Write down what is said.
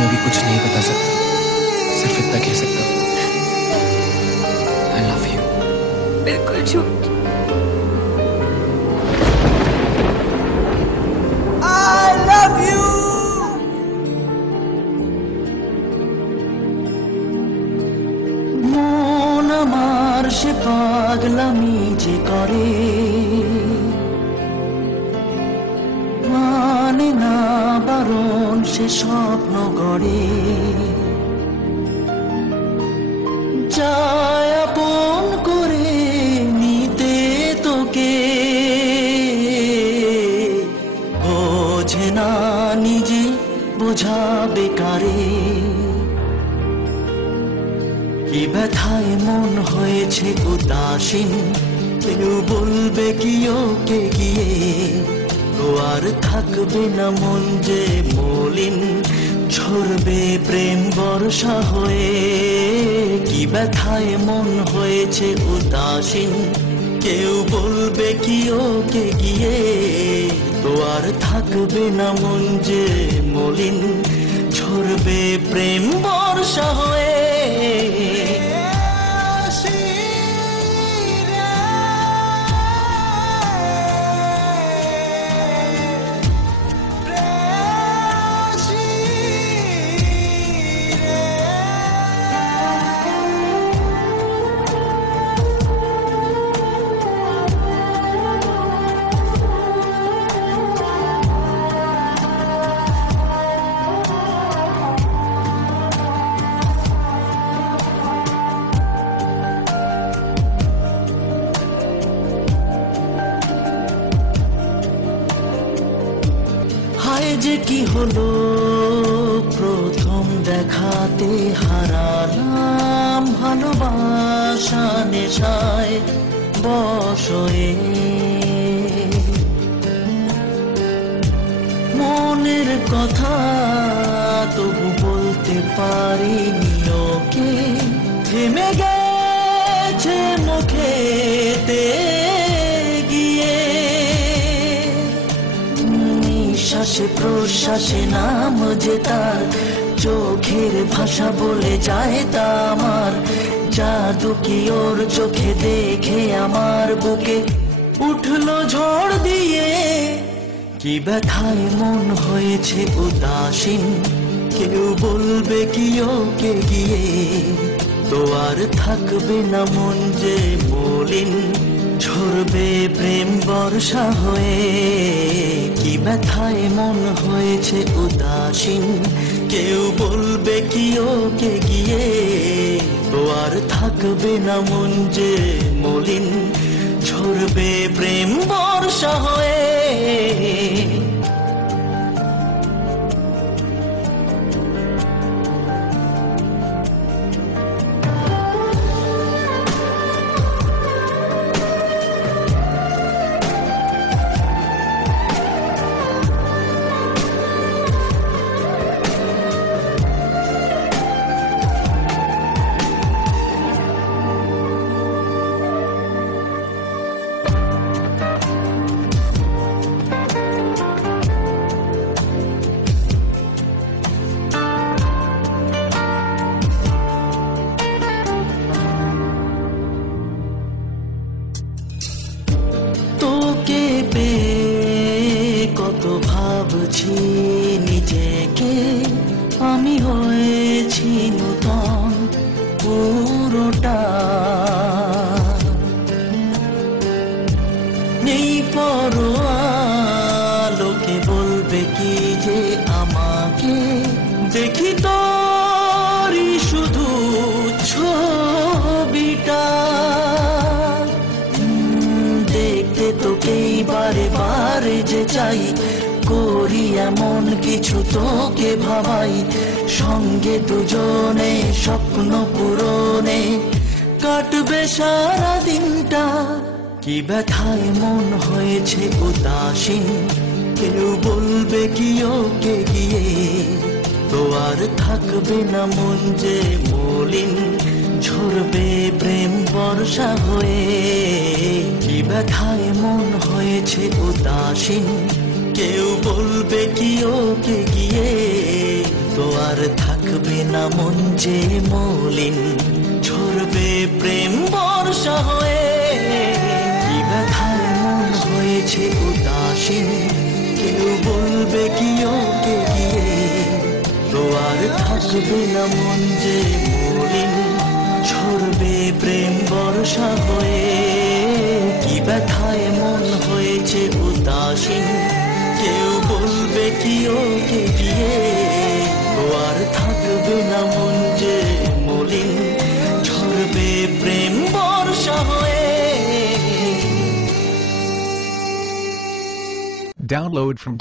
मैं अभी कुछ नहीं बता सकता, सिर्फ इतना कह सकता हूँ, आई लव यू। बिल्कुल झूठ। I love you. মন আমার সে পাগলামি যে করে, মানে না বারণ সে স্বপ্ন গড়ে, যায় আপন করে নিতে তোকে, বোঝে না নিজে বোঝাবে কারে। কি ব্যথায় মন হয়েছে উদাসীন, কেউ বলবে কি ওকে গিয়ে, ও আর থাকবে না মন যে মলিন, ঝরবে প্রেম বর্ষা হয়ে। কি ব্যথায় মন হয়েছে উদাসীন, কেউ বলবে কি ওকে গিয়ে, তো আর থাকবে না মন যে মলিন, ঝরবে প্রেম বর্ষা হয়ে। হায় যে কি হলো প্রথম দেখাতে, হারালাম ভালোবাসা নেশায় বশয়ে। মনের কথা তবু বলতে পারিনি ওকে, থেমে গেছে মুখেতে গিয়ে। নিঃশ্বাসে প্রশ্বাসে নাম যে তার, চোখের ভাষা বলে যায় তা আমার। জাদু কি ওর চোখে দেখে আমার বুকে উঠলো ঝড় দিয়ে। কি ব্যথায় মন হয়েছে উদাসীন, কেউ বলবে কি ওকে গিয়ে, তো আর থাকবে না মন যে মলিন, ঝরবে প্রেম বর্ষা হয়ে। কি ব্যথায় মন হয়েছে উদাসীন, কেউ বলবে কি ওকে গিয়ে, তো আর থাকবে না মন যে মলিন, ঝরবে প্রেম বর্ষা হয়ে। তোকে পেয়ে কত ভাবছি নিজেকে, আমি হয়েছি নূতন পুরোটা। নেই পরোয়া লোকে বলবে কি যে আমাকে, দেখি তোরই শুধু ছবিটা। দেখতে তোকেই বারে বারে যে চাই, করি এমন কিছু তোকে ভাবাই, সঙ্গে দুজনে স্বপ্ন পূরণে কাটবে সারা দিনটা। কি ব্যথায় মন হয়েছে উদাসীন, কেউ বলবে কি ওকে গিয়ে, তো আর থাকবে না মন যে মলিন, ঝরবে প্রেম বর্ষা হয়ে। কি ব্যথায় মন হয়েছে উদাসীন, কেউ বলবে কি ওকে গিয়ে, তো আর থাকবে না মন যে মলিন, ঝরবে প্রেম বর্ষা হয়ে। কি ব্যথায় মন হয়েছে উদাসীন, কেউ বলবে কি ওকে গিয়ে। তো আর থাকবে না মন যে মলিন, ঝরবে প্রেম বর্ষা হয়ে। কি ব্যথায় মন হয়েছে উদাসীন, কেউ বলবে কি ওকে গিয়ে। ও আর থাকবে না মন যে মলিন, ঝরবে প্রেম বর্ষা হয়ে। Download from